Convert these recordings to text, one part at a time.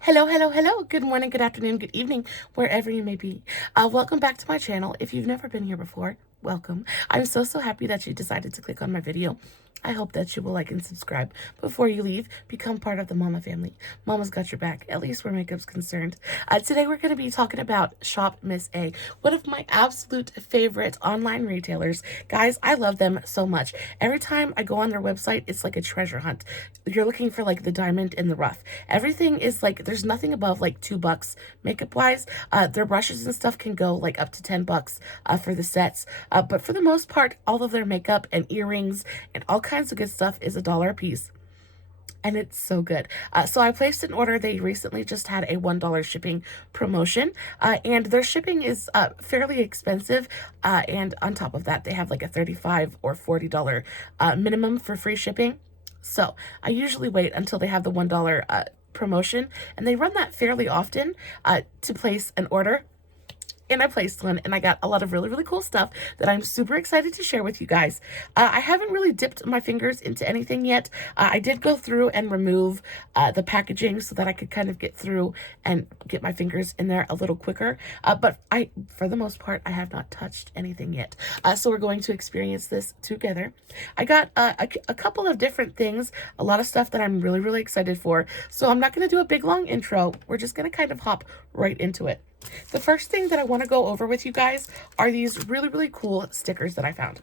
Hello, hello, hello. Good morning, good afternoon, good evening, wherever you may be. Welcome back to my channel. If you've never been here before, welcome. I'm so happy that you decided to click on my video. I hope that you will like and subscribe. Before you leave, become part of the Mama family. Mama's got your back, at least where makeup's concerned. Today we're going to be talking about ShopMissA, one of my absolute favorite online retailers. Guys, I love them so much. Every time I go on their website, it's like a treasure hunt. You're looking for like the diamond in the rough. Everything is like, there's nothing above like $2 makeup wise. Their brushes and stuff can go like up to $10 for the sets. But for the most part, all of their makeup and earrings and all kinds of good stuff is $1 a piece. And it's so good. So I placed an order. They recently just had a $1 shipping promotion, and their shipping is fairly expensive. And on top of that, they have like a $35 or $40 minimum for free shipping. So I usually wait until they have the $1 promotion, and they run that fairly often to place an order. And I placed one, and I got a lot of really cool stuff that I'm super excited to share with you guys. I haven't really dipped my fingers into anything yet. I did go through and remove the packaging so that I could kind of get through and get my fingers in there a little quicker. But for the most part, I have not touched anything yet. So we're going to experience this together. I got a couple of different things, a lot of stuff that I'm really excited for. So I'm not going to do a big long intro. We're just going to kind of hop right into it. The first thing that I want to go over with you guys are these really cool stickers that I found.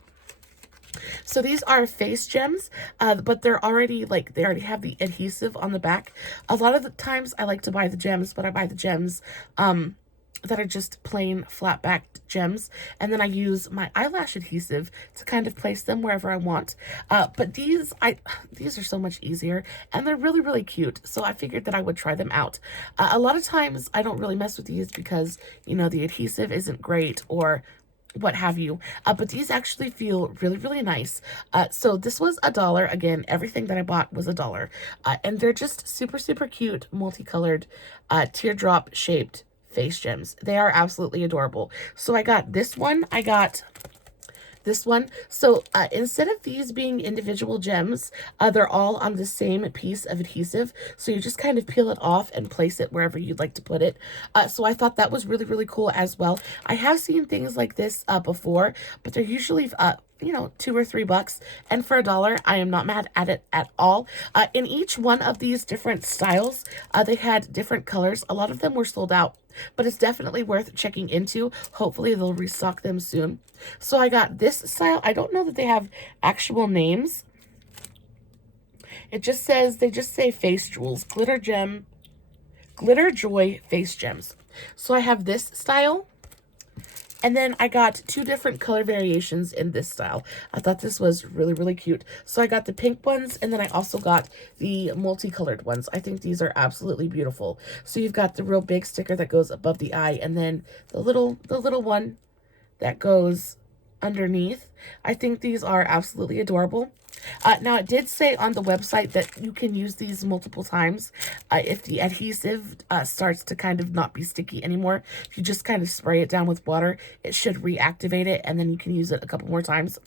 So these are face gems, but they're already like, they already have the adhesive on the back. A lot of the times I like to buy the gems, but I buy the gems that are just plain flat backed gems, and then I use my eyelash adhesive to kind of place them wherever I want. But these are so much easier, and they're really cute, so I figured that I would try them out. A lot of times I don't really mess with these because, you know, the adhesive isn't great or what have you, but these actually feel really nice. So this was $1. Again, everything that I bought was $1, and they're just super cute, multicolored, teardrop shaped face gems. They are absolutely adorable. So I got this one, I got this one. So instead of these being individual gems, they're all on the same piece of adhesive. So you just kind of peel it off and place it wherever you'd like to put it. So I thought that was really cool as well. I have seen things like this before, but they're usually you know, $2 or $3, and for $1, I am not mad at it at all. In each one of these different styles, they had different colors. A lot of them were sold out, but it's definitely worth checking into. Hopefully they'll restock them soon. So I got this style. I don't know that they have actual names. It just says, they just say face jewels, glitter joy face gems. So I have this style. And then I got 2 different color variations in this style. I thought this was really cute. So I got the pink ones, and then I also got the multicolored ones. I think these are absolutely beautiful. So you've got the real big sticker that goes above the eye, and then the little one that goes underneath. I think these are absolutely adorable. Now, it did say on the website that you can use these multiple times if the adhesive starts to kind of not be sticky anymore. If you just kind of spray it down with water, it should reactivate it, and then you can use it a couple more times.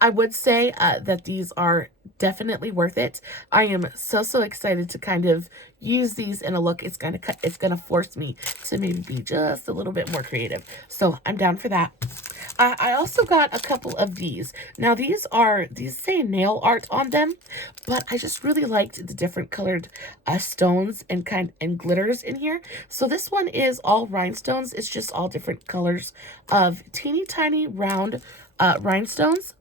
I would say that these are definitely worth it. I am so excited to kind of use these in a look. It's gonna force me to maybe be just a little bit more creative. So I'm down for that. I also got a couple of these. Now these say nail art on them, but I just really liked the different colored stones and glitters in here. So this one is all rhinestones. It's just all different colors of teeny tiny round rhinestones.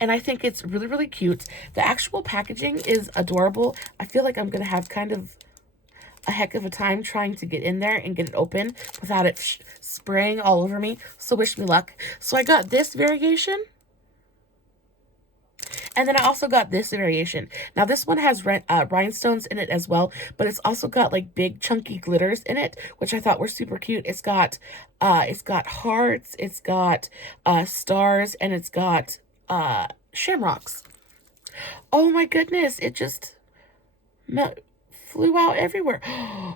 And I think it's really cute. The actual packaging is adorable. I feel like I'm going to have kind of a heck of a time trying to get in there and get it open without it spraying all over me. So wish me luck. So I got this variation. And then I also got this variation. Now this one has rhinestones in it as well, but it's also got like big chunky glitters in it, which I thought were super cute. It's got hearts, it's got stars, and it's got shamrocks. Oh my goodness, it just flew out everywhere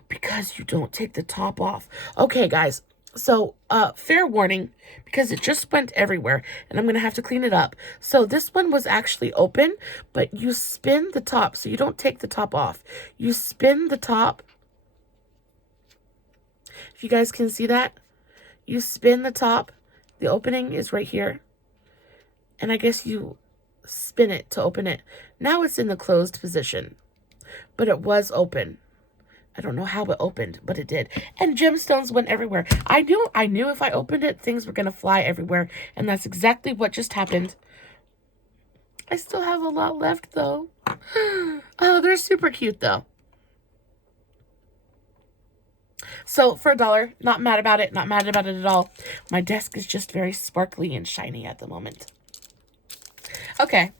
because you don't take the top off. Okay, guys, So, fair warning, because it just went everywhere, and I'm going to have to clean it up. So this one was actually open, but you spin the top, so you don't take the top off. You spin the top. If you guys can see that, you spin the top. The opening is right here. And I guess you spin it to open it. Now it's in the closed position, but it was open. I don't know how it opened, but it did. And gemstones went everywhere. I knew if I opened it, things were going to fly everywhere. And that's exactly what just happened. I still have a lot left, though. Oh, they're super cute, though. So, for $1, not mad about it. Not mad about it at all. My desk is just very sparkly and shiny at the moment. Okay.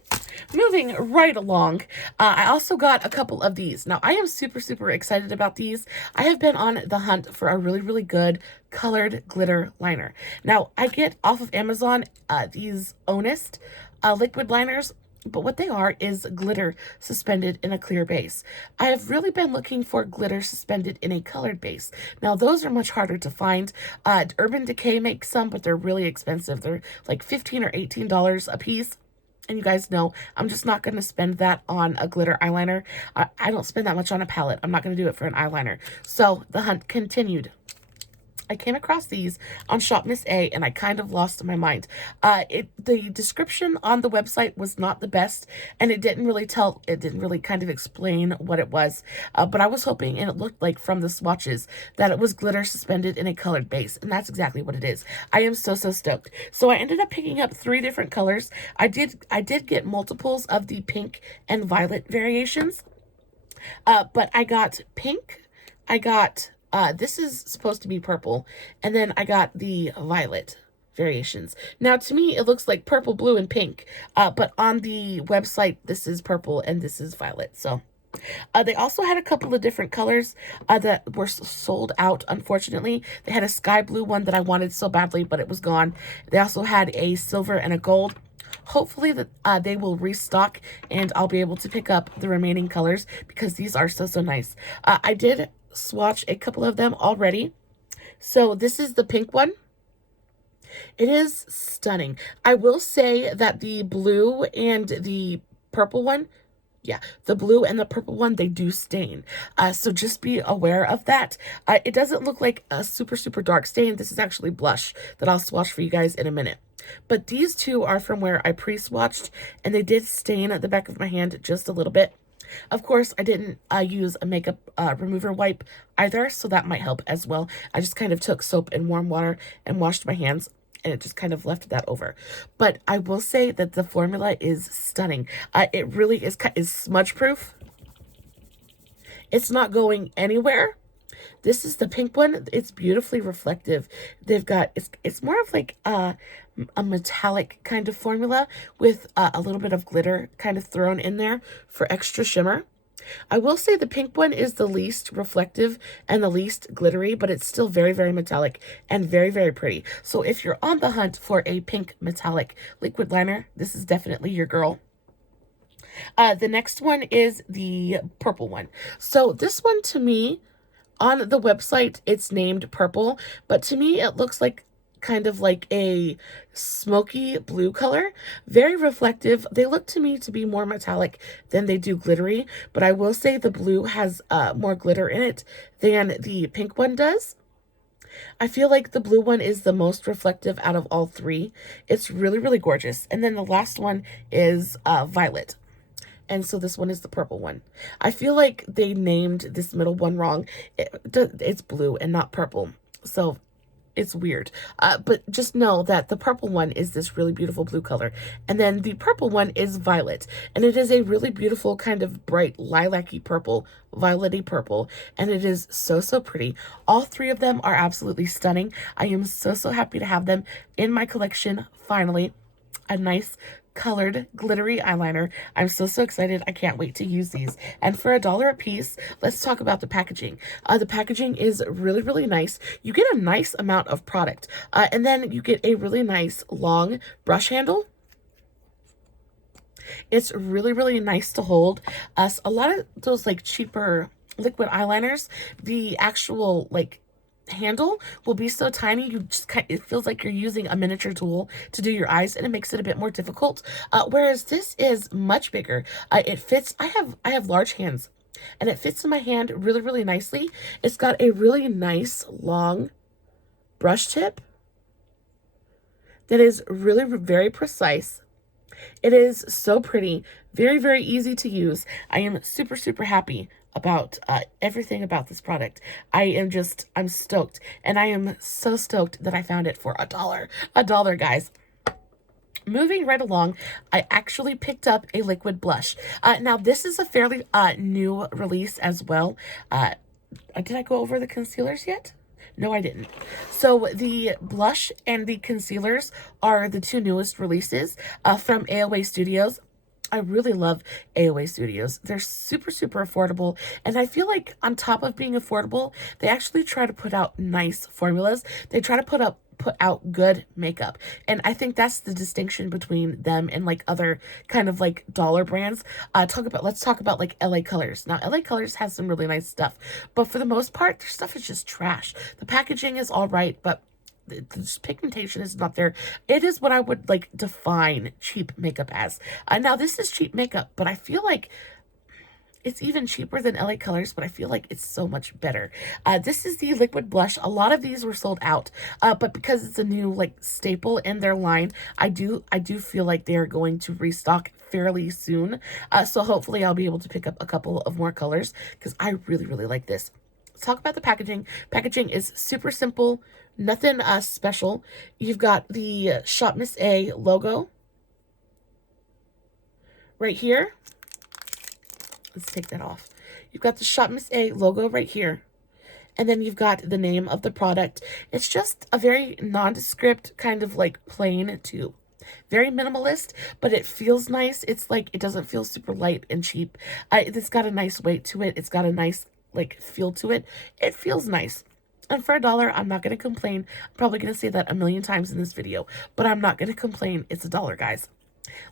Moving right along, I also got a couple of these. Now, I am super, super excited about these. I have been on the hunt for a really, really good colored glitter liner. Now, I get off of Amazon these Honest liquid liners, but what they are is glitter suspended in a clear base. I have really been looking for glitter suspended in a colored base. Now, those are much harder to find. Urban Decay makes some, but they're really expensive. They're like $15 or $18 a piece. And you guys know, I'm just not going to spend that on a glitter eyeliner. I don't spend that much on a palette. I'm not going to do it for an eyeliner. So the hunt continued. I came across these on ShopMissA, and I kind of lost my mind. The description on the website was not the best, and it didn't really kind of explain what it was. But I was hoping, and it looked like from the swatches, that it was glitter suspended in a colored base, and that's exactly what it is. I am so, so stoked. So I ended up picking up 3 different colors. I did get multiples of the pink and violet variations, but I got pink, I got this is supposed to be purple, and then I got the violet variations. Now, to me, it looks like purple, blue, and pink, but on the website, this is purple and this is violet. So they also had a couple of different colors that were sold out, unfortunately. They had a sky blue one that I wanted so badly, but it was gone. They also had a silver and a gold. Hopefully that they will restock, and I'll be able to pick up the remaining colors, because these are so, so nice. I did swatch a couple of them already. So this is the pink one. It is stunning. I will say that the blue and the purple one, yeah, the blue and the purple one, they do stain. So just be aware of that. It doesn't look like a super, super dark stain. This is actually blush that I'll swatch for you guys in a minute. But these two are from where I pre-swatched, and they did stain at the back of my hand just a little bit. Of course, I didn't use a makeup remover wipe either, so that might help as well. I just kind of took soap and warm water and washed my hands, and it just kind of left that over. But I will say that the formula is stunning. It really is smudge proof. It's not going anywhere. This is the pink one. It's beautifully reflective. They've got, it's more of like a metallic kind of formula with a little bit of glitter kind of thrown in there for extra shimmer. I will say the pink one is the least reflective and the least glittery, but it's still very, very metallic and very, very pretty. So if you're on the hunt for a pink metallic liquid liner, this is definitely your girl. The next one is the purple one. So this one, to me, on the website, it's named purple, but to me, it looks like kind of like a smoky blue color. Very reflective. They look to me to be more metallic than they do glittery, but I will say the blue has more glitter in it than the pink one does. I feel like the blue one is the most reflective out of all 3. It's really, really gorgeous. And then the last one is violet. And so this one is the purple one. I feel like they named this middle one wrong. It's blue and not purple. So it's weird. But just know that the purple one is this really beautiful blue color. And then the purple one is violet. And it is a really beautiful kind of bright lilac-y purple, violet-y purple. And it is so, so pretty. All 3 of them are absolutely stunning. I am so, so happy to have them in my collection, finally. A nice colored glittery eyeliner. I'm so, so excited. I can't wait to use these. And for $1 a piece, let's talk about the packaging. The packaging is really, really nice. You get a nice amount of product. And then you get a really nice long brush handle. It's really, really nice to hold. A lot of those like cheaper liquid eyeliners, the actual like handle will be so tiny, you just it feels like you're using a miniature tool to do your eyes, and it makes it a bit more difficult. Whereas this is much bigger. It fits. I have large hands, and it fits in my hand really, really nicely. It's got a really nice long brush tip that is really very precise. It is so pretty, very, very easy to use. I am super, super happy about everything about this product. I'm stoked, and I am so stoked that I found it for $1, guys. Moving right along, I actually picked up a liquid blush. Now this is a fairly new release as well. Did I go over the concealers yet? No, I didn't. So the blush and the concealers are the two newest releases from AOA Studios. I really love AOA Studios. They're super, super affordable. And I feel like on top of being affordable, they actually try to put out nice formulas. They try to put out good makeup. And I think that's the distinction between them and like other kind of like dollar brands. Let's talk about like LA Colors. Now, LA Colors has some really nice stuff, but for the most part, their stuff is just trash. The packaging is all right, but the pigmentation is not there. It is what I would like define cheap makeup as. Now this is cheap makeup, but I feel like it's even cheaper than LA Colors, but I feel like it's so much better. This is the liquid blush. A lot of these were sold out, but because it's a new like staple in their line, I do feel like they are going to restock fairly soon. So hopefully I'll be able to pick up a couple of more colors because I really, really like this. Let's talk about the packaging. Packaging is super simple, nothing special. You've got the ShopMissA logo right here. Let's take that off. You've got the ShopMissA logo right here. And then you've got the name of the product. It's just a very nondescript kind of like plain tube. Very minimalist, but it feels nice. It's like, it doesn't feel super light and cheap. It's got a nice weight to it. It's got a nice like feel to it. It feels nice. And for $1, I'm not going to complain. I'm probably going to say that a million times in this video, but I'm not going to complain. It's $1, guys.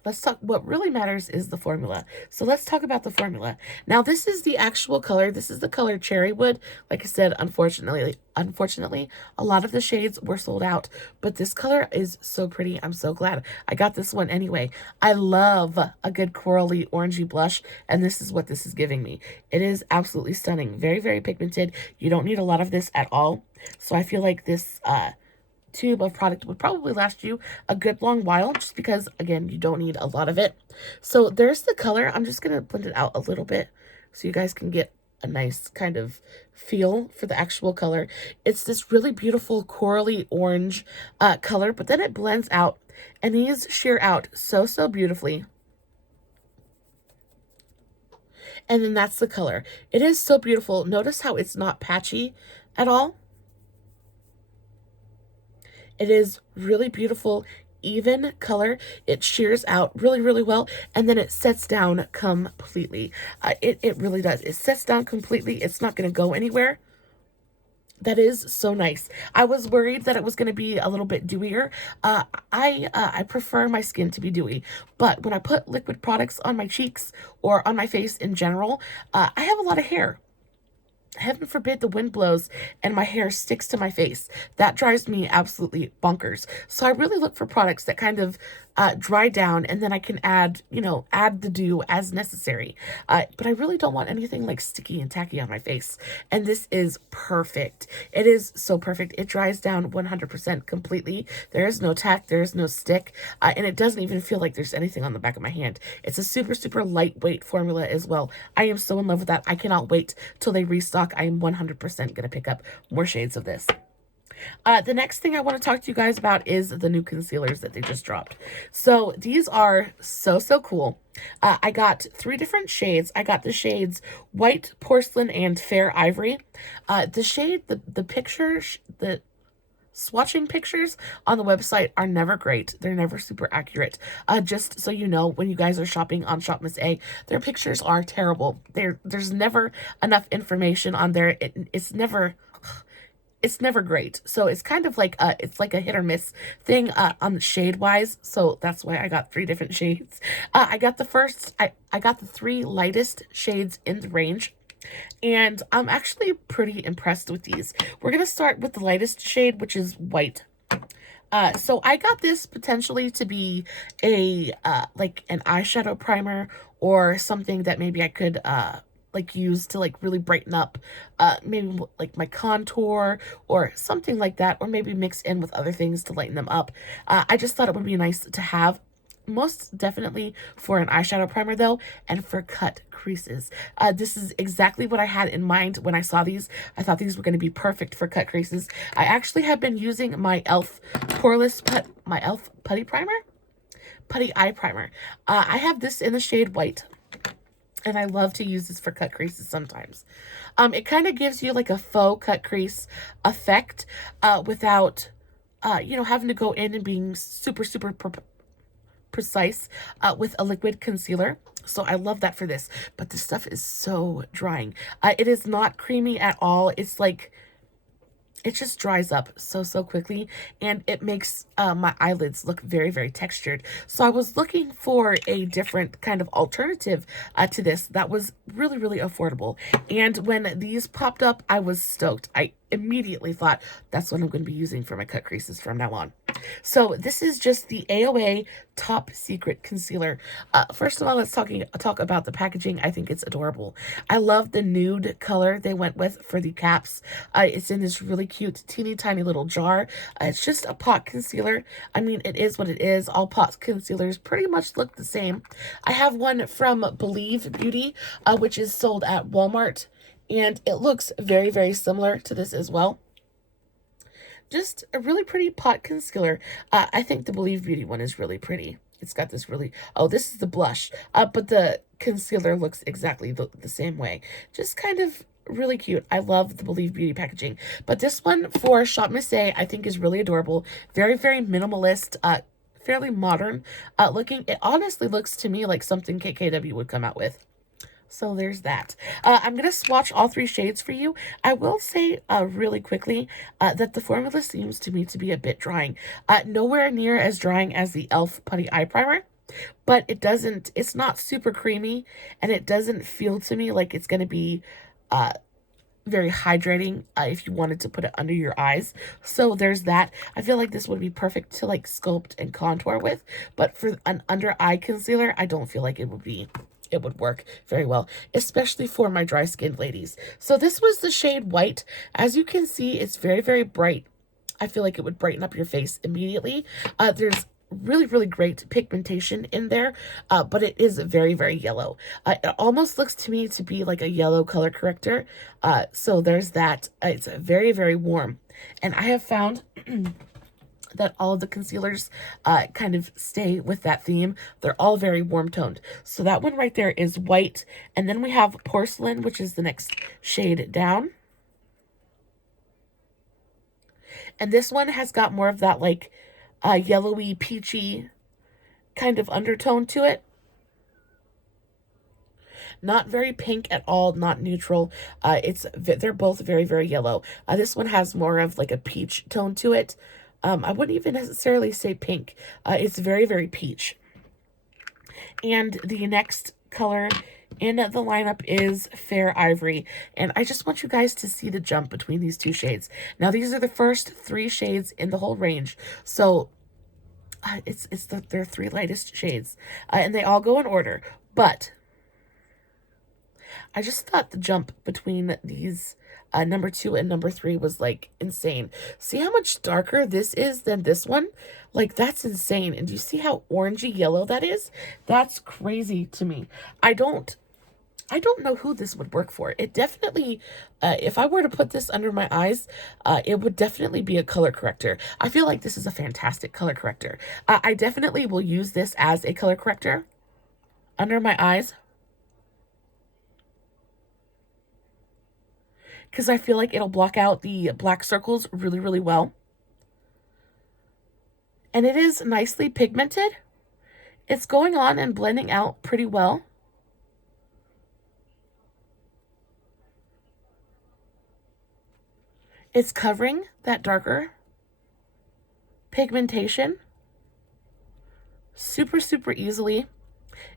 Let's talk. What really matters is the formula. So let's talk about the formula. Now, this is the actual color. This is the color Cherrywood. Like I said, unfortunately, a lot of the shades were sold out, but this color is so pretty. I'm so glad I got this one anyway. I love a good corally orangey blush, and this is what this is giving me. It is absolutely stunning. Very, very pigmented. You don't need a lot of this at all. So I feel like this tube of product would probably last you a good long while, just because again, you don't need a lot of it. So there's the color. I'm just gonna blend it out a little bit so you guys can get a nice kind of feel for the actual color. It's this really beautiful corally orange color, but then it blends out, and these sheer out so beautifully. And then that's the color. It is so beautiful. Notice how it's not patchy at all. It is really beautiful, even color. It shears out really, really well, and then it sets down completely. It really does. It sets down completely. It's not going to go anywhere. That is so nice. I was worried that it was going to be a little bit dewier. I prefer my skin to be dewy, but when I put liquid products on my cheeks or on my face in general, I have a lot of hair. Heaven forbid the wind blows and my hair sticks to my face. That drives me absolutely bonkers. So I really look for products that kind of dry down, and then I can add, add the dew as necessary. But I really don't want anything like sticky and tacky on my face. And this is perfect. It is so perfect. It dries down 100% completely. There is no tack. There is no stick. And it doesn't even feel like there's anything on the back of my hand. It's a super, super lightweight formula as well. I am so in love with that. I cannot wait till they restock. I am 100% going to pick up more shades of this. The next thing I want to talk to you guys about is the new concealers that they just dropped. So these are so cool. I got 3 different shades. I got the shades White, Porcelain, and Fair Ivory. The shade, the pictures, the swatching pictures on the website are never great. They're never super accurate. Just so you know, when you guys are shopping on ShopMissA, their pictures are terrible. There's never enough information on there. It's never great. So it's kind of like it's like a hit or miss thing on the shade wise. So that's why I got 3 different shades. I got the 3 lightest shades in the range. And I'm actually pretty impressed with these. We're going to start with the lightest shade, which is white. So I got this potentially to be a, like an eyeshadow primer or something that maybe I could, like use to like really brighten up, maybe like my contour or something like that, or maybe mix in with other things to lighten them up. I just thought it would be nice to have. Most definitely for an eyeshadow primer though, and for cut creases. This is exactly what I had in mind when I saw these. I thought these were going to be perfect for cut creases. I actually have been using my e.l.f. my e.l.f. Putty Primer? Putty Eye Primer. I have this in the shade white, and I love to use this for cut creases sometimes. It kind of gives you like a faux cut crease effect without, you know, having to go in and being super precise with a liquid concealer. So I love that for this, but this stuff is so drying. It is not creamy at all. It's like, it just dries up so quickly, and it makes my eyelids look very textured. So I was looking for a different kind of alternative to this that was really affordable. And when these popped up, I was stoked. I immediately thought that's what I'm going to be using for my cut creases from now on. So this is just the AOA Top Secret Concealer. First of all, let's talk about the packaging. I think it's adorable. I love the nude color they went with for the caps. It's in this really cute, teeny tiny little jar. It's just a pot concealer. I mean, it is what it is. All pot concealers pretty much look the same. I have one from Believe Beauty, which is sold at Walmart, and it looks very similar to this as well. Just a really pretty pot concealer. I think the Believe Beauty one is really pretty. It's got this really, oh, this is the blush, but the concealer looks exactly the same way. Just kind of really cute. I love the Believe Beauty packaging. But this one for ShopMissA, I think is really adorable. Very minimalist, fairly modern looking. It honestly looks to me like something KKW would come out with. So there's that. I'm going to swatch all three shades for you. I will say really quickly that the formula seems to me to be a bit drying. Nowhere near as drying as the e.l.f. Putty Eye Primer, but it's not super creamy, and it doesn't feel to me like it's going to be very hydrating if you wanted to put it under your eyes. So there's that. I feel like this would be perfect to like sculpt and contour with, but for an under eye concealer, I don't feel like it would work very well, especially for my dry skinned ladies. So this was the shade white. As you can see, it's very bright. I feel like it would brighten up your face immediately. There's really great pigmentation in there, but it is very yellow. It almost looks to me to be like a yellow color corrector. So there's that. It's very warm, and I have found that all of the concealers kind of stay with that theme. They're all very warm toned. So that one right there is white. And then we have Porcelain, which is the next shade down. And this one has got more of that like yellowy, peachy kind of undertone to it. Not very pink at all, not neutral. They're both very yellow. This one has more of like a peach tone to it. I wouldn't even necessarily say pink. It's very peach. And the next color in the lineup is Fair Ivory. And I just want you guys to see the jump between these two shades. Now, these are the first three shades in the whole range. So they're three lightest shades. And they all go in order. But I just thought the jump between these number 2 and number 3 was like insane. See how much darker this is than this one? Like, that's insane. And do you see how orangey yellow that is? That's crazy to me. I don't know who this would work for. It definitely, if I were to put this under my eyes, it would definitely be a color corrector. I feel like this is a fantastic color corrector. I definitely will use this as a color corrector under my eyes, because I feel like it'll block out the black circles really well. And it is nicely pigmented. It's going on and blending out pretty well. It's covering that darker pigmentation super easily.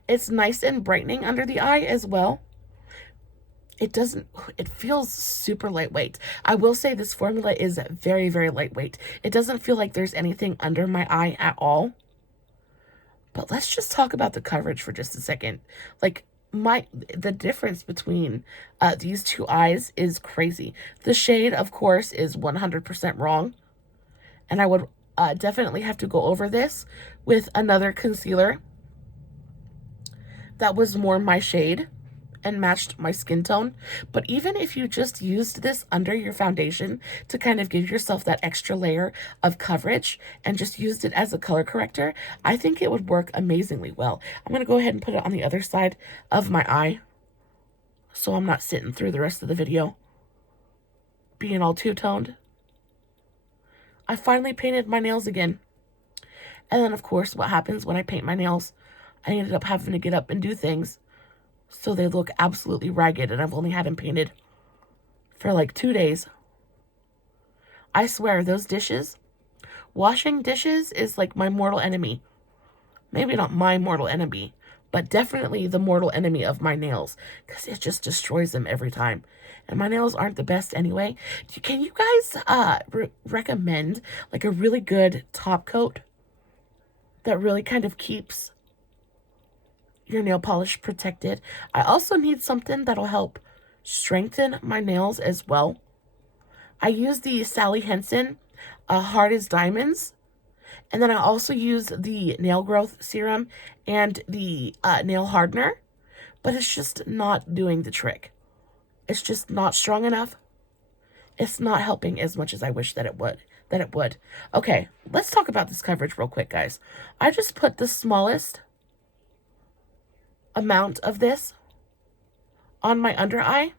It's nice and brightening under the eye as well. it doesn't, it feels super lightweight. I will say this formula is very, very lightweight. It doesn't feel like there's anything under my eye at all. But let's just talk about the coverage for just a second. Like, the difference between these two eyes is crazy. The shade, of course, is 100% wrong. And I would definitely have to go over this with another concealer that was more my shade and matched my skin tone. But even if you just used this under your foundation to kind of give yourself that extra layer of coverage and just used it as a color corrector, I think it would work amazingly well. I'm going to go ahead and put it on the other side of my eye so I'm not sitting through the rest of the video being all two-toned. I finally painted my nails again. And then, of course, what happens when I paint my nails? I ended up having to get up and do things so they look absolutely ragged, and I've only had them painted for like 2 days. I swear, those dishes, washing dishes is like my mortal enemy. Maybe not my mortal enemy, but definitely the mortal enemy of my nails, because it just destroys them every time. And my nails aren't the best anyway. Can you guys recommend like a really good top coat that really kind of keeps your nail polish protected? I also need something that'll help strengthen my nails as well. I use the Sally Hansen Hard as Diamonds, and then I also use the nail growth serum and the nail hardener, but it's just not doing the trick. It's just not strong enough. It's not helping as much as I wish that it would. Okay, let's talk about this coverage real quick, guys. I just put the smallest amount of this on my under eye,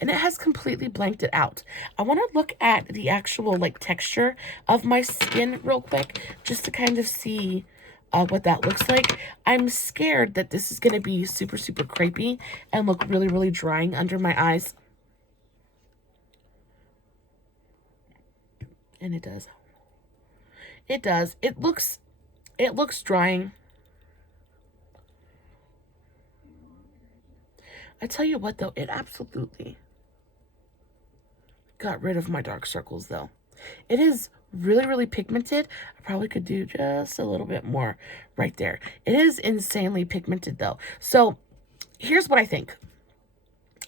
and it has completely blanked it out. I want to look at the actual like texture of my skin real quick just to kind of see what that looks like. I'm scared that this is going to be super, super crepey and look really, really drying under my eyes. And it does. It does. It looks drying. I tell you what, though, it absolutely got rid of my dark circles, though. It is really, really pigmented. I probably could do just a little bit more right there. It is insanely pigmented, though. So here's what I think.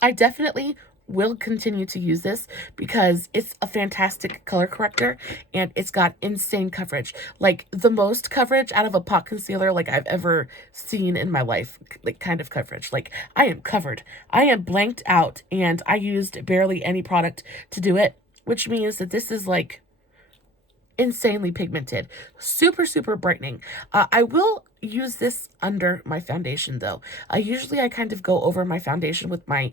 I definitely will continue to use this because it's a fantastic color corrector and it's got insane coverage, like the most coverage out of a pot concealer like I've ever seen in my life, like kind of coverage. Like I am covered, I am blanked out, and I used barely any product to do it, which means that this is like insanely pigmented, super, super brightening. I will use this under my foundation though. Usually I kind of go over my foundation with my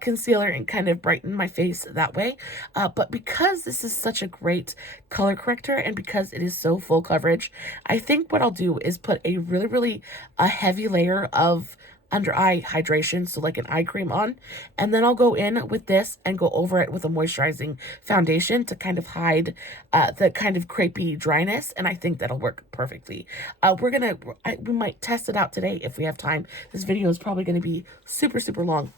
concealer and kind of brighten my face that way. But because this is such a great color corrector and because it is so full coverage, I think what I'll do is put a really, really heavy layer of under eye hydration, so like an eye cream on, and then I'll go in with this and go over it with a moisturizing foundation to kind of hide the kind of crepey dryness, and I think that'll work perfectly. We might test it out today if we have time. This video is probably going to be super, super long.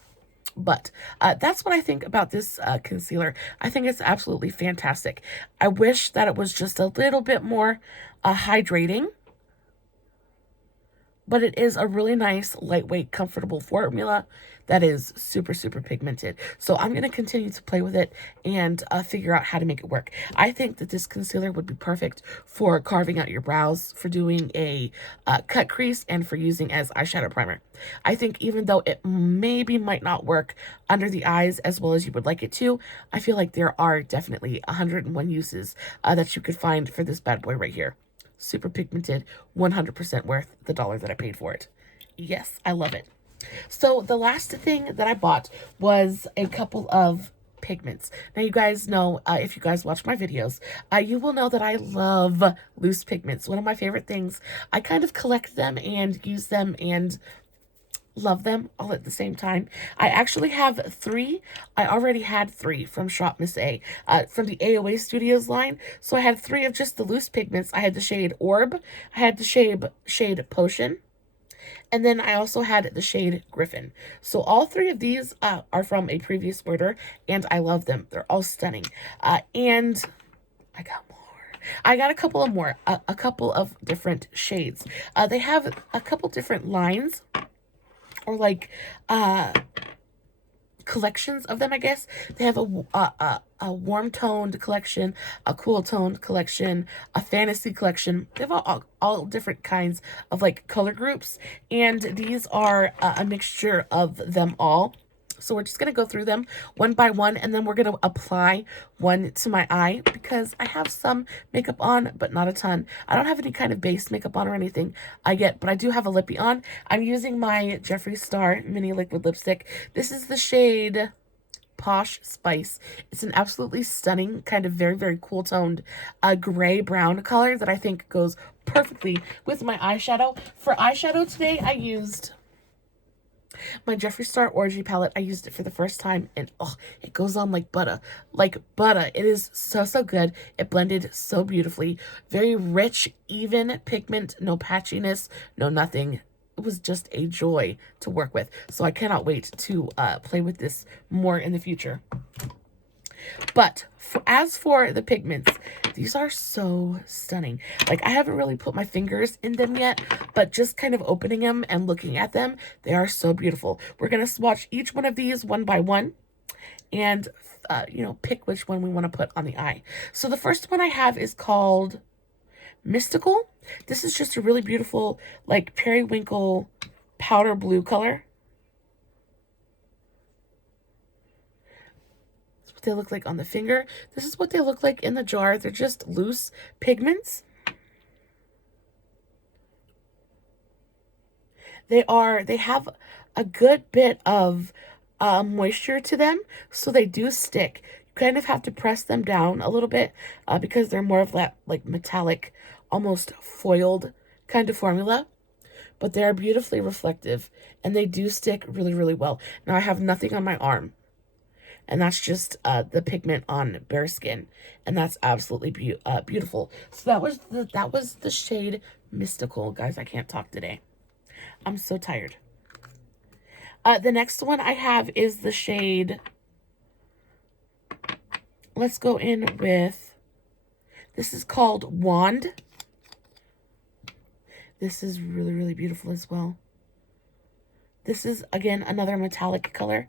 But that's what I think about this concealer. I think it's absolutely fantastic. I wish that it was just a little bit more hydrating. But it is a really nice, lightweight, comfortable formula that is super, super pigmented. So I'm going to continue to play with it and figure out how to make it work. I think that this concealer would be perfect for carving out your brows, for doing a cut crease, and for using as eyeshadow primer. I think even though it might not work under the eyes as well as you would like it to, I feel like there are definitely 101 uses that you could find for this bad boy right here. Super pigmented, 100% worth the $1 that I paid for it. Yes, I love it. So the last thing that I bought was a couple of pigments. Now you guys know, if you guys watch my videos, you will know that I love loose pigments. One of my favorite things. I kind of collect them and use them and love them all at the same time. I actually have 3. I already had 3 from ShopMissA, from the AOA Studios line. So I had 3 of just the loose pigments. I had the shade Orb, I had the shade Potion, And then I also had the shade Griffin. So all three of these are from a previous order, and I love them. They're all stunning. And I got more. I got a couple of more, a couple of different shades. They have a couple different lines, or like collections of them, I guess. They have a warm toned collection, a cool toned collection, a fantasy collection. They have all different kinds of like color groups, and these are a mixture of them all. So we're just going to go through them one by one, and then we're going to apply one to my eye because I have some makeup on, but not a ton. I don't have any kind of base makeup on or anything but I do have a lippy on. I'm using my Jeffree Star Mini Liquid Lipstick. This is the shade Posh Spice. It's an absolutely stunning, kind of very, very cool toned gray brown color that I think goes perfectly with my eyeshadow. For eyeshadow today, I used my Jeffree Star Orgy palette. I used it for the first time, and oh, it goes on like butter. Like butter. It is so, so good. It blended so beautifully. Very rich, even pigment, no patchiness, no nothing. It was just a joy to work with. So I cannot wait to play with this more in the future. But as for the pigments, these are so stunning. Like, I haven't really put my fingers in them yet, but just kind of opening them and looking at them, they are so beautiful. We're going to swatch each one of these one by one and, you know, pick which one we want to put on the eye. So the first one I have is called Mystical. This is just a really beautiful, like, periwinkle powder blue color. They look like on the finger. This is what they look like in the jar. They're just loose pigments. They have a good bit of moisture to them, so they do stick. You kind of have to press them down a little bit because they're more of that like metallic, almost foiled kind of formula. But they are beautifully reflective, and they do stick really, really well. Now I have nothing on my arm. And that's just the pigment on bare skin, and that's absolutely beautiful. So that was the shade Mystical, guys. I can't talk today. I'm so tired. The next one I have is the shade. Let's go in with. This is called Wand. This is really, really beautiful as well. This is again another metallic color.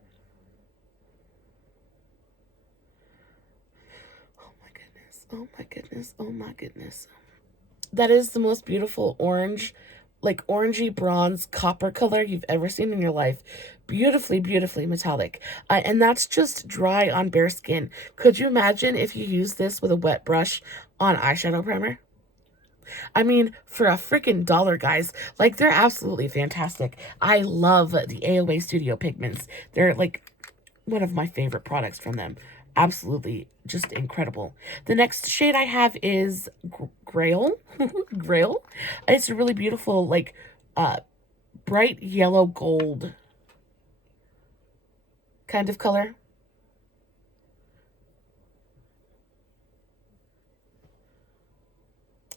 Oh my goodness, oh my goodness. That is the most beautiful orange, like orangey bronze copper color you've ever seen in your life. Beautifully, beautifully metallic. And that's just dry on bare skin. Could you imagine if you use this with a wet brush on eyeshadow primer? I mean, for a freaking $1, guys. Like, they're absolutely fantastic. I love the AOA Studio Pigments. They're like one of my favorite products from them. Absolutely just incredible. The next shade I have is Grail. Grail. It's a really beautiful, like, bright yellow gold kind of color.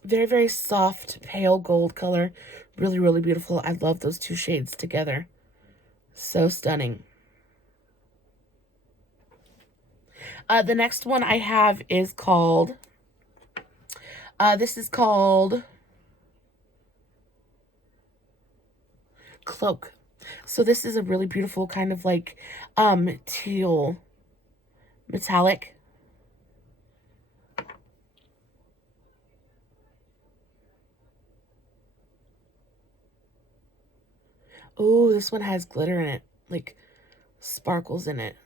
Very, very soft, pale gold color. Really, really beautiful. I love those two shades together. So stunning. The next one I have is called, this is called Cloak. So this is a really beautiful kind of like, teal metallic. Oh, this one has glitter in it, like sparkles in it.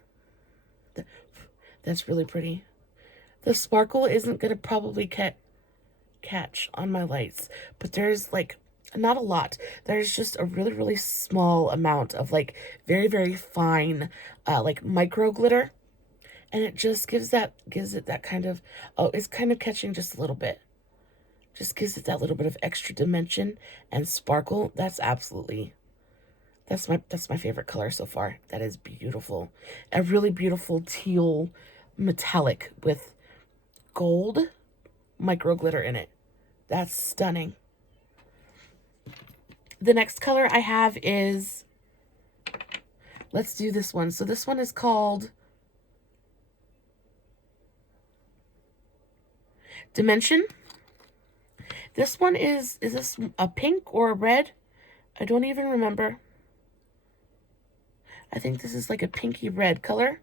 That's really pretty. The sparkle isn't going to probably catch on my lights, but there's like not a lot. There's just a really, really small amount of like very, very fine like micro glitter, and it just gives it that kind of, oh, it's kind of catching just a little bit. Just gives it that little bit of extra dimension and sparkle. That's absolutely, that's my favorite color so far. That is beautiful. A really beautiful teal metallic with gold micro glitter in it. That's stunning. The next color I have is, let's do this one. So this one is called Dimension. This one is this a pink or a red? I don't even remember. I think this is like a pinky red color.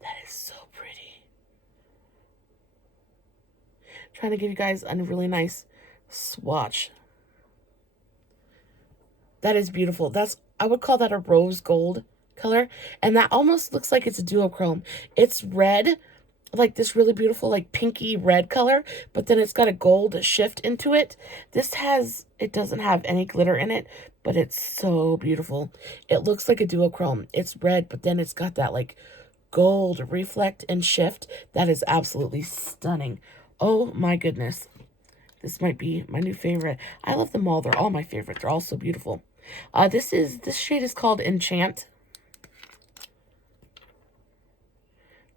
That is so pretty. Trying to give you guys a really nice swatch. That is beautiful. I would call that a rose gold color. And that almost looks like it's a duochrome. It's red, like this really beautiful, like pinky red color, but then it's got a gold shift into it. It doesn't have any glitter in it, but it's so beautiful. It looks like a duochrome. It's red, but then it's got that like gold reflect and shift. That is absolutely stunning. Oh my goodness. This might be my new favorite. I love them all. They're all my favorite. They're all so beautiful. This shade is called Enchant.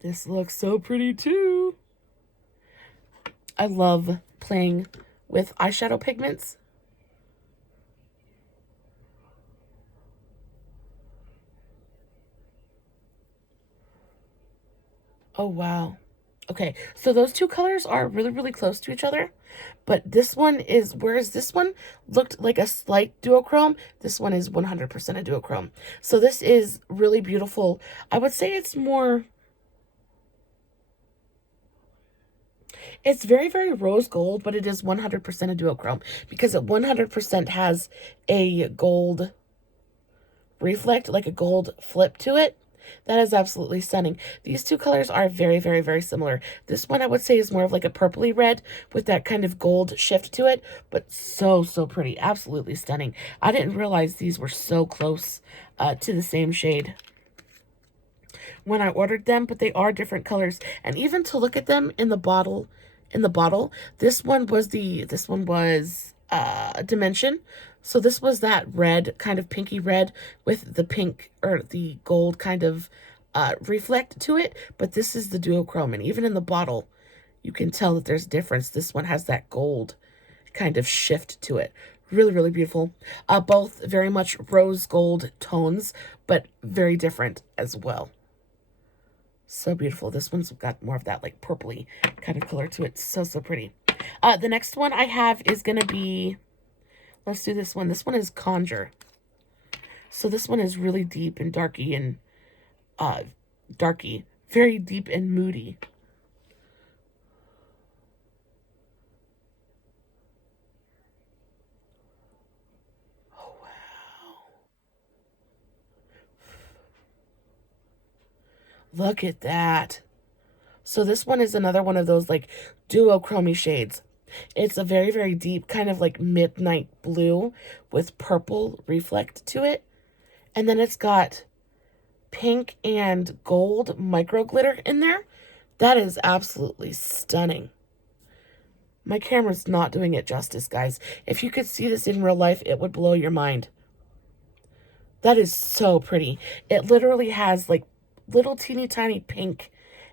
This looks so pretty too. I love playing with eyeshadow pigments. Oh, wow. Okay, so those two colors are really, really close to each other. But this one is, whereas this one looked like a slight duochrome, this one is 100% a duochrome. So this is really beautiful. I would say it's more... It's very, very rose gold, but it is 100% a duochrome because it 100% has a gold reflect, like a gold flip to it. That is absolutely stunning. These two colors are very, very, very similar. This one I would say is more of like a purpley red with that kind of gold shift to it, but so, so pretty. Absolutely stunning. I didn't realize these were so close to the same shade when I ordered them, but they are different colors. And even to look at them in the bottle, this one was Dimension. So this was that red, kind of pinky red with the pink or the gold kind of reflect to it. But this is the duochrome, and even in the bottle, you can tell that there's a difference. This one has that gold kind of shift to it. Really, really beautiful. Both very much rose gold tones, but very different as well. So beautiful. This one's got more of that like purpley kind of color to it. So, so pretty. The next one I have is going to be, let's do this one. This one is Conjure. So this one is really deep and darky and very deep and moody. Oh, wow. Look at that. So this one is another one of those like duochrome shades. It's a very, very deep kind of like midnight blue with purple reflect to it. And then it's got pink and gold micro glitter in there. That is absolutely stunning. My camera's not doing it justice, guys. If you could see this in real life, it would blow your mind. That is so pretty. It literally has like little teeny tiny pink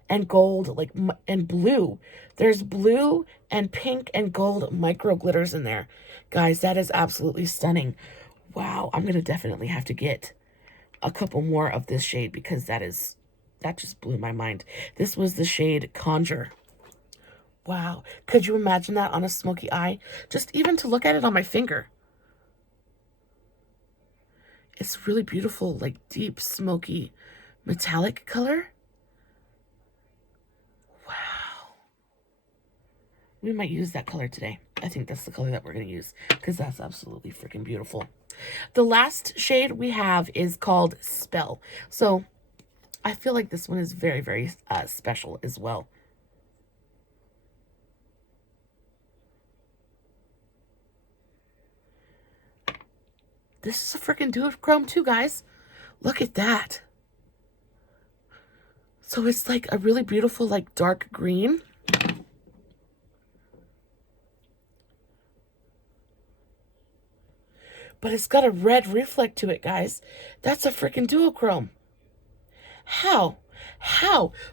and gold, like, and blue. There's blue and pink and gold micro glitters in there. Guys, that is absolutely stunning. Wow, I'm going to definitely have to get a couple more of this shade because that just blew my mind. This was the shade Conjure. Wow, could you imagine that on a smoky eye? Just even to look at it on my finger. It's really beautiful, like deep, smoky, metallic color. Wow. We might use that color today. I think that's the color that we're going to use because that's absolutely freaking beautiful. The last shade we have is called Spell. So I feel like this one is very, very special as well. This is a freaking duochrome too, guys. Look at that. So it's like a really beautiful, like dark green. But it's got a red reflect to it, guys. That's a freaking duochrome. How?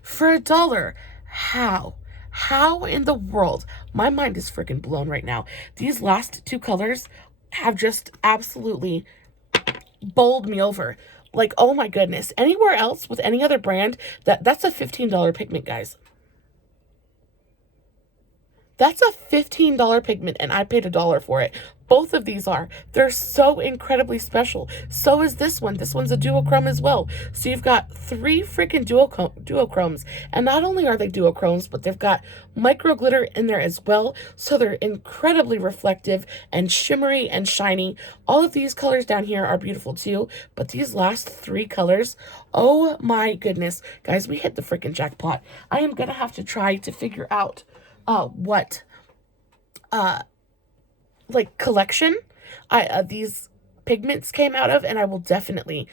For $1? How? How in the world? My mind is freaking blown right now. These last two colors have just absolutely bowled me over. Like, oh my goodness. Anywhere else with any other brand, that's a $15 pigment, guys. That's a $15 pigment, and I paid $1 for it. Both of these are. They're so incredibly special. So is this one. This one's a duochrome as well. So you've got 3 freaking duochromes. And not only are they duochromes, but they've got micro glitter in there as well. So they're incredibly reflective and shimmery and shiny. All of these colors down here are beautiful too. But these last 3 colors, oh my goodness. Guys, we hit the freaking jackpot. I am going to have to try to figure out what like collection these pigments came out of, and I will definitely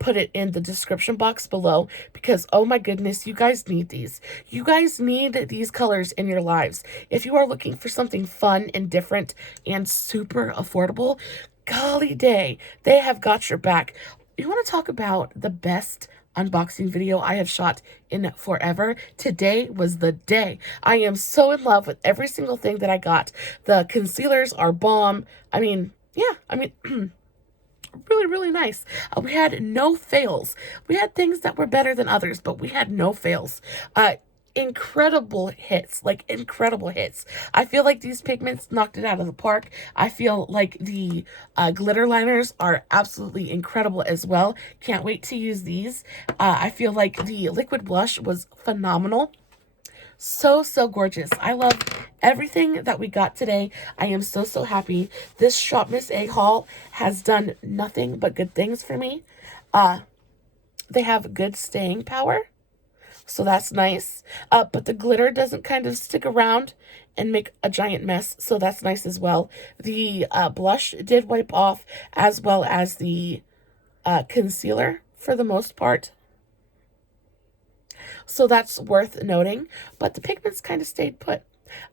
put it in the description box below, because oh my goodness, you guys need these. You guys need these colors in your lives. If you are looking for something fun and different and super affordable, golly day, they have got your back. You want to talk about the best unboxing video I have shot in forever? Today was the day. I am so in love with every single thing that I got. The concealers are bomb. I mean, yeah, really, really nice. We had no fails. We had things that were better than others, but we had no fails. Incredible hits, like incredible hits. I feel like these pigments knocked it out of the park. I feel like the glitter liners are absolutely incredible as well. Can't wait to use these. I feel like the liquid blush was phenomenal. So gorgeous. I love everything that we got today. I am so happy. This ShopMissA haul has done nothing but good things for me. They have good staying power, so that's nice. But the glitter doesn't kind of stick around and make a giant mess, so that's nice as well. The blush did wipe off, as well as the concealer for the most part, so that's worth noting. But the pigments kind of stayed put.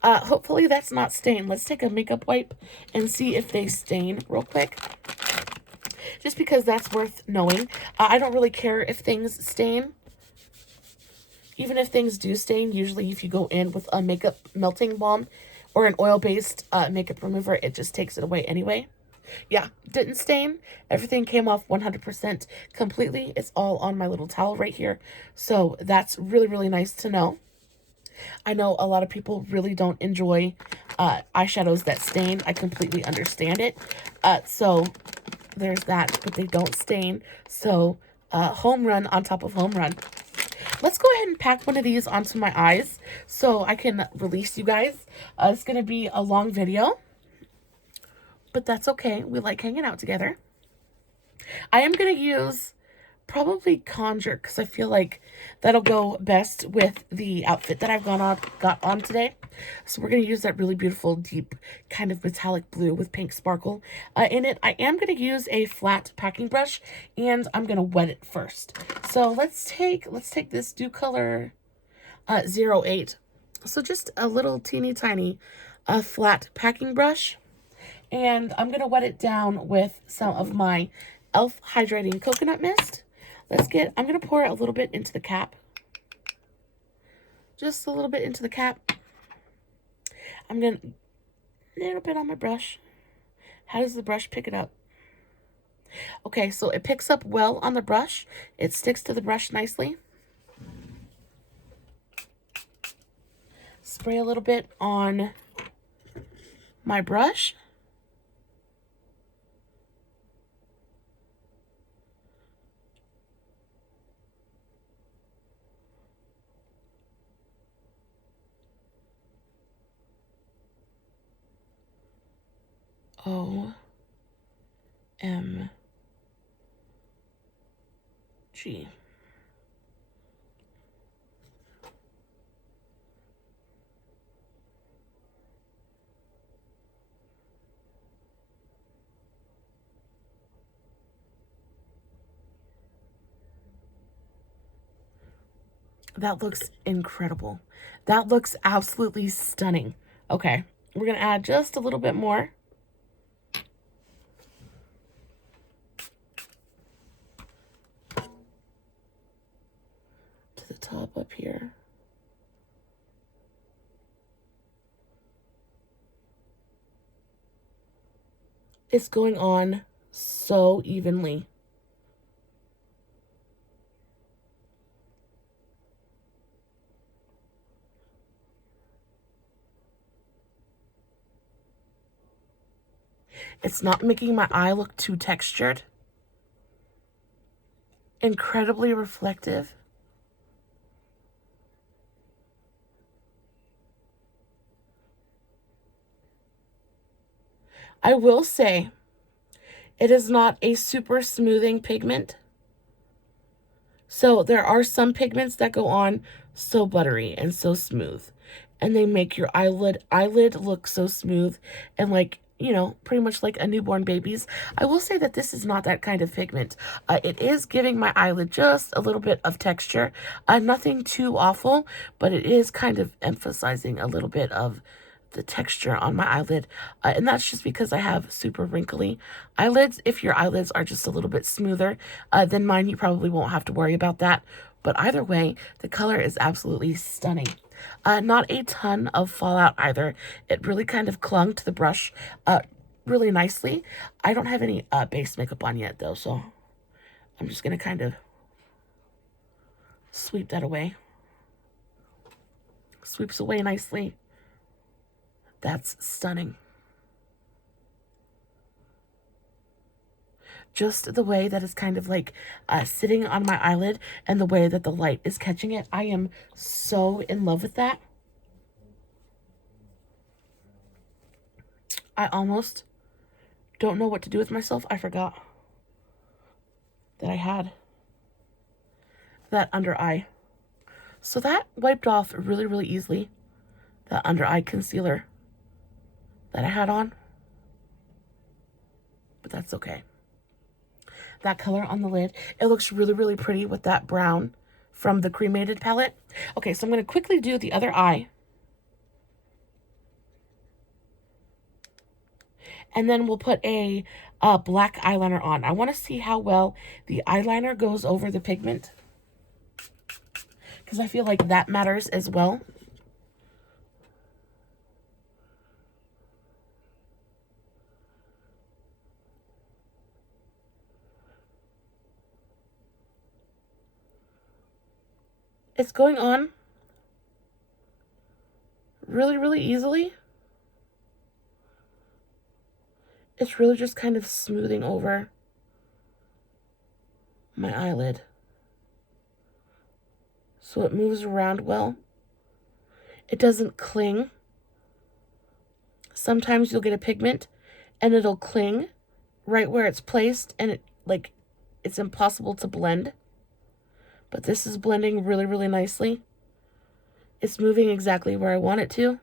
Hopefully that's not stained. Let's take a makeup wipe and see if they stain real quick, just because that's worth knowing. I don't really care if things stain. Even if things do stain, usually if you go in with a makeup melting balm or an oil-based makeup remover, it just takes it away anyway. Yeah, didn't stain. Everything came off 100% completely. It's all on my little towel right here. So that's really, really nice to know. I know a lot of people really don't enjoy eyeshadows that stain. I completely understand it. So there's that, but they don't stain. So home run on top of home run. Let's go ahead and pack one of these onto my eyes so I can release you guys. It's going to be a long video, but that's okay. We like hanging out together. I am going to use probably Conjure, because I feel like that'll go best with the outfit that I've got on today. So we're going to use that really beautiful, deep, kind of metallic blue with pink sparkle in it. I am going to use a flat packing brush, and I'm going to wet it first. So let's take this Dew Color 08. So just a little teeny tiny flat packing brush, and I'm going to wet it down with some of my e.l.f. Hydrating Coconut Mist. I'm going to pour a little bit into the cap. Just a little bit into the cap. I'm going to, a little bit on my brush. How does the brush pick it up? Okay, so it picks up well on the brush. It sticks to the brush nicely. Spray a little bit on my brush. OMG. That looks incredible. That looks absolutely stunning. Okay, we're going to add just a little bit more. To the top up here. It's going on so evenly. It's not making my eye look too textured. Incredibly reflective. I will say, it is not a super smoothing pigment. So there are some pigments that go on so buttery and so smooth, and they make your eyelid look so smooth and like, you know, pretty much like a newborn baby's. I will say that this is not that kind of pigment. It is giving my eyelid just a little bit of texture. Nothing too awful, but it is kind of emphasizing a little bit of the texture on my eyelid, and that's just because I have super wrinkly eyelids. If your eyelids are just a little bit smoother than mine, you probably won't have to worry about that. But either way, the color is absolutely stunning. Not a ton of fallout either. It really kind of clung to the brush really nicely. I don't have any base makeup on yet though, so I'm just gonna kind of sweep that away. Sweeps away nicely. That's stunning. Just the way that it's kind of like sitting on my eyelid and the way that the light is catching it. I am so in love with that. I almost don't know what to do with myself. I forgot that I had that under eye. So that wiped off really, really easily. That under eye concealer that I had on, but that's okay. That color on the lid, it looks really, really pretty with that brown from the cremated palette. Okay, so I'm going to quickly do the other eye, and then we'll put a black eyeliner on. I want to see how well the eyeliner goes over the pigment, because I feel like that matters as well. It's going on really, really easily. It's really just kind of smoothing over my eyelid, so it moves around well. It doesn't cling. Sometimes you'll get a pigment and it'll cling right where it's placed, and it's impossible to blend. But this is blending really, really nicely. It's moving exactly where I want it to.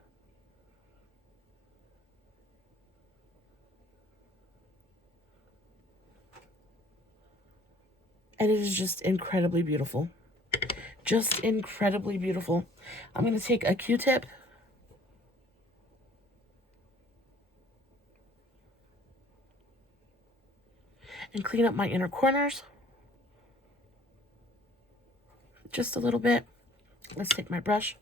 And it is just incredibly beautiful. Just incredibly beautiful. I'm going to take a Q-tip and clean up my inner corners just a little bit. Let's take my brush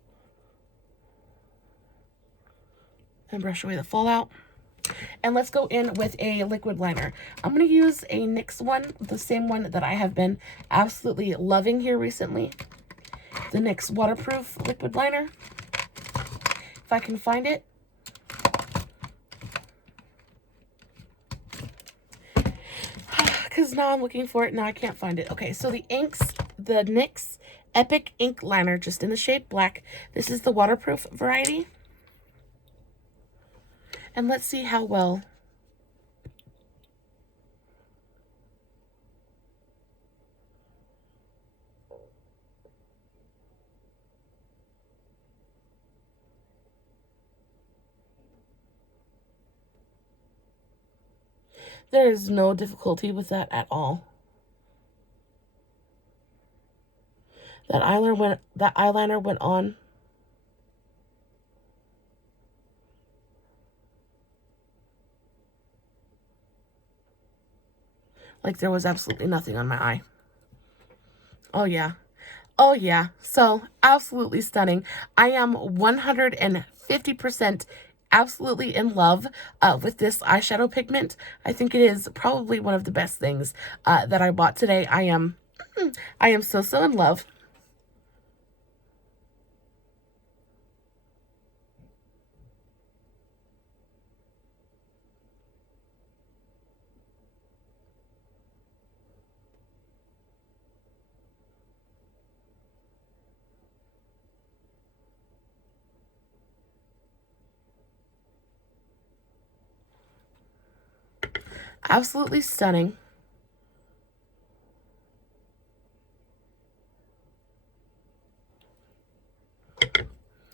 and brush away the fallout. And let's go in with a liquid liner. I'm going to use a NYX one, the same one that I have been absolutely loving here recently. The NYX waterproof liquid liner. If I can find it. Because now I'm looking for it. Now I can't find it. Okay, so the NYX Epic Ink Liner, just in the shade black. This is the waterproof variety. And let's see how well there is no difficulty with that at all. That eyeliner went on like there was absolutely nothing on my eye. Oh yeah. Oh yeah. So absolutely stunning. I am 150% absolutely in love with this eyeshadow pigment. I think it is probably one of the best things that I bought today. I am so in love. Absolutely stunning.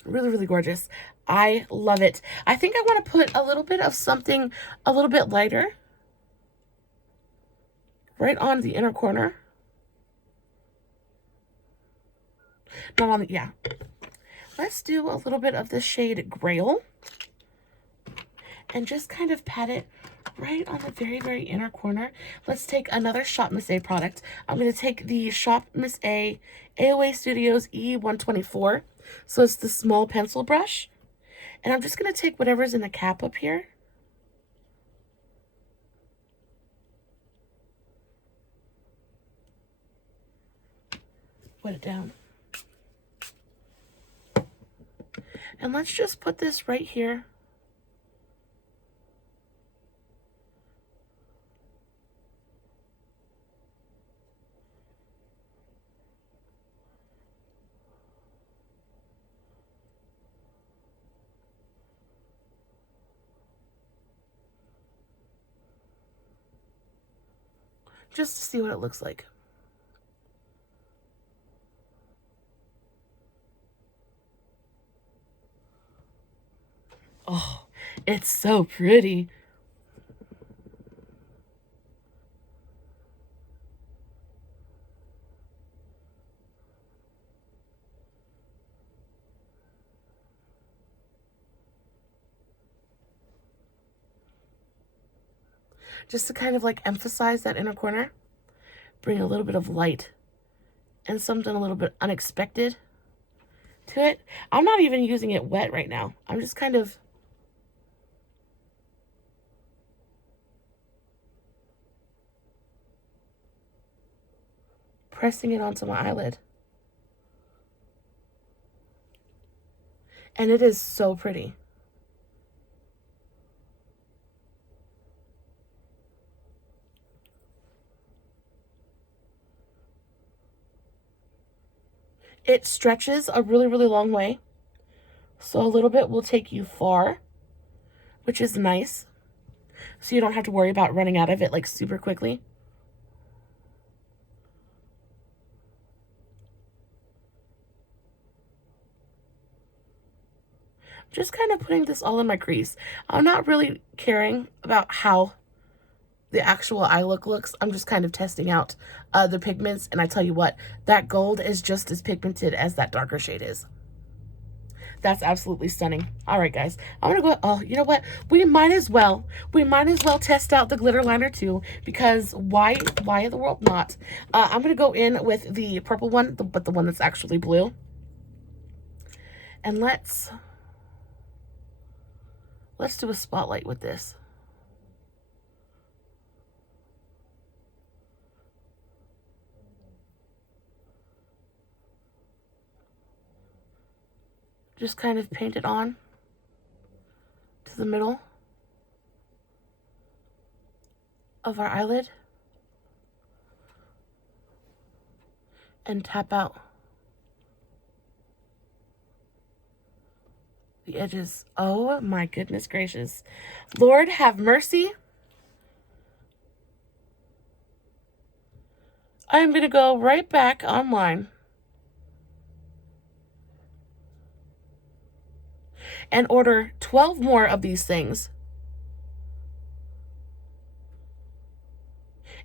Really, really gorgeous. I love it. I think I want to put a little bit of something a little bit lighter right on the inner corner. Not on the, yeah. Let's do a little bit of the shade Grail and just kind of pat it right on the very, very inner corner. Let's take another ShopMissA product. I'm going to take the ShopMissA AOA Studios E124. So it's the small pencil brush. And I'm just going to take whatever's in the cap up here. Put it down. And let's just put this right here. Just to see what it looks like. Oh, it's so pretty. Just to kind of like emphasize that inner corner, bring a little bit of light and something a little bit unexpected to it. I'm not even using it wet right now. I'm just kind of pressing it onto my eyelid. And it is so pretty. It stretches a really, really long way. So a little bit will take you far, which is nice. So you don't have to worry about running out of it like super quickly. Just kind of putting this all in my crease. I'm not really caring about how the actual eye look looks. I'm just kind of testing out the pigments, and I tell you what, that gold is just as pigmented as that darker shade is. That's absolutely stunning. All right, guys, I'm gonna go. Oh, you know what? We might as well test out the glitter liner too, because why in the world not? I'm gonna go in with the purple one, but the one that's actually blue, and let's do a spotlight with this. Just kind of paint it on to the middle of our eyelid and tap out the edges. Oh my goodness gracious. Lord have mercy. I am going to go right back online and order 12 more of these things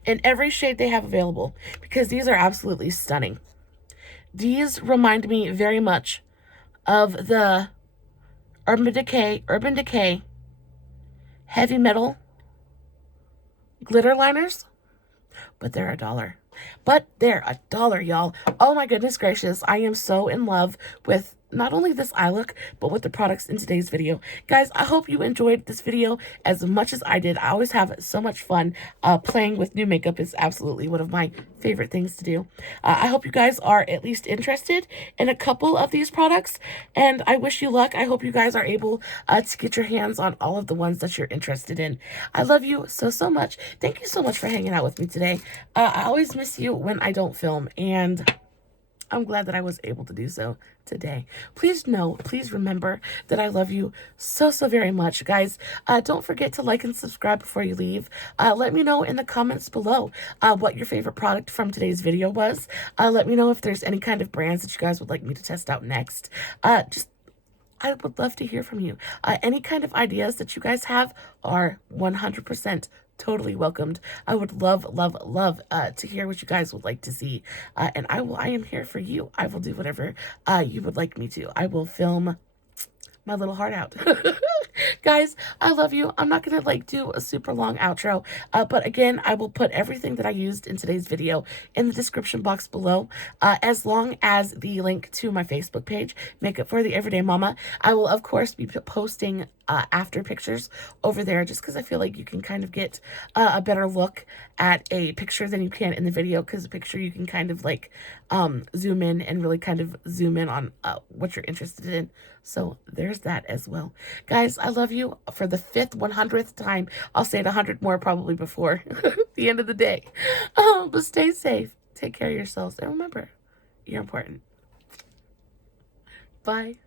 in every shade they have available, because these are absolutely stunning. These remind me very much of the Urban Decay Heavy Metal glitter liners, but they're $1. But they're $1, y'all. Oh my goodness gracious. I am so in love with not only this eye look, but with the products in today's video. Guys, I hope you enjoyed this video as much as I did. I always have so much fun. Playing with new makeup is absolutely one of my favorite things to do. I hope you guys are at least interested in a couple of these products, and I wish you luck. I hope you guys are able to get your hands on all of the ones that you're interested in. I love you so much. Thank you so much for hanging out with me today. I always miss you when I don't film, and I'm glad that I was able to do so today. Please remember that I love you so very much. Guys, don't forget to like and subscribe before you leave. Let me know in the comments below what your favorite product from today's video was. Let me know if there's any kind of brands that you guys would like me to test out next. I would love to hear from you. Any kind of ideas that you guys have are 100% totally welcomed. I would love to hear what you guys would like to see. And I am here for you. I will do whatever you would like me to. I will film my little heart out. Guys, I love you. I'm not gonna do a super long outro, but again, I will put everything that I used in today's video in the description box below, as long as the link to my Facebook page, Makeup for the Everyday Mama. I will of course be posting after pictures over there, just because I feel like you can kind of get a better look at a picture than you can in the video, because a picture you can kind of zoom in and really kind of zoom in on what you're interested in. So there's that as well. Guys, I love you for the 100th time. I'll say it 100 more probably before the end of the day. But stay safe. Take care of yourselves. And remember, you're important. Bye.